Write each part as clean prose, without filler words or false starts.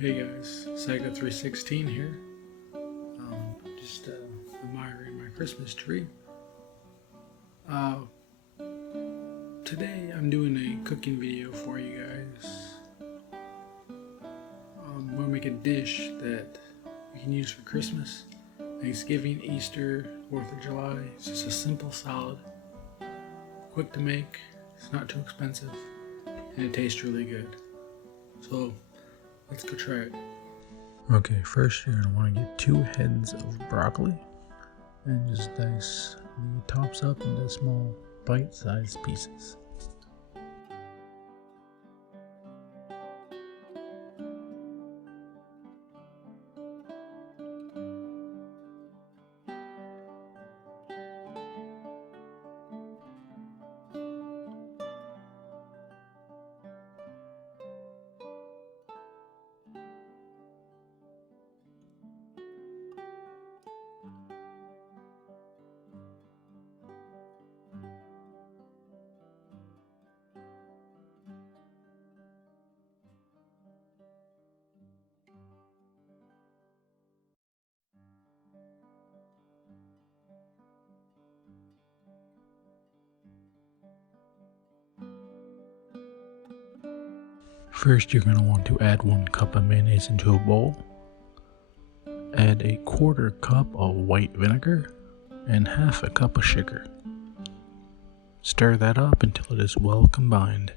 Hey guys, syco316 here. Just admiring my Christmas tree. Today I'm doing a cooking video for you guys. I'm going to make a dish that you can use for Christmas, Thanksgiving, Easter, 4th of July. It's just a simple salad, quick to make, it's not too expensive, and it tastes really good. So let's go try it. Okay, first you're going to want to get 2 heads of broccoli and just dice the tops up into small bite-sized pieces. First, you're going to want to add 1 cup of mayonnaise into a bowl. Add a 1/4 cup of white vinegar and 1/2 cup of sugar. Stir that up until it is well combined.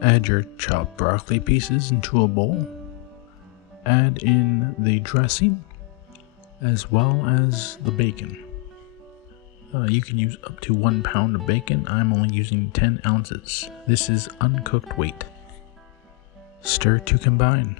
Add your chopped broccoli pieces into a bowl. Add in the dressing as well as the bacon. You can use up to 1 pound of bacon. I'm only using 10 ounces. This is uncooked weight. Stir to combine.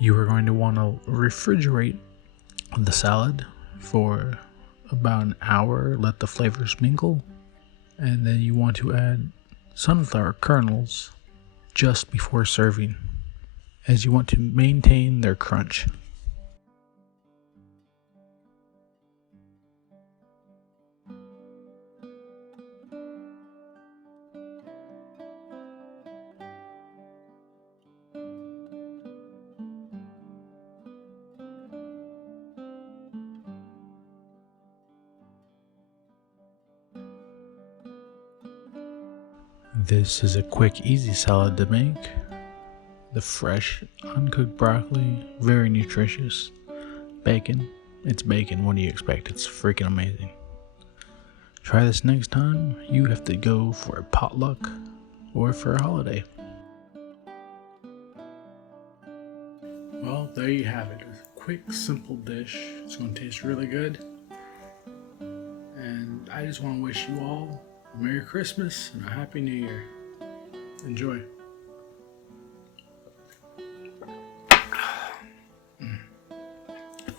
You are going to want to refrigerate the salad for about an hour, let the flavors mingle, and then you want to add sunflower kernels just before serving, as you want to maintain their crunch. This is a quick, easy salad to make. The fresh, uncooked broccoli, very nutritious. Bacon, it's bacon, what do you expect? It's freaking amazing. Try this next time you have to go for a potluck or for a holiday. Well, there you have it. A quick, simple dish. It's going to taste really good. And I just want to wish you all a Merry Christmas and a Happy New Year. Enjoy.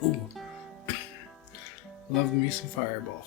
Ooh. Love me some Fireball.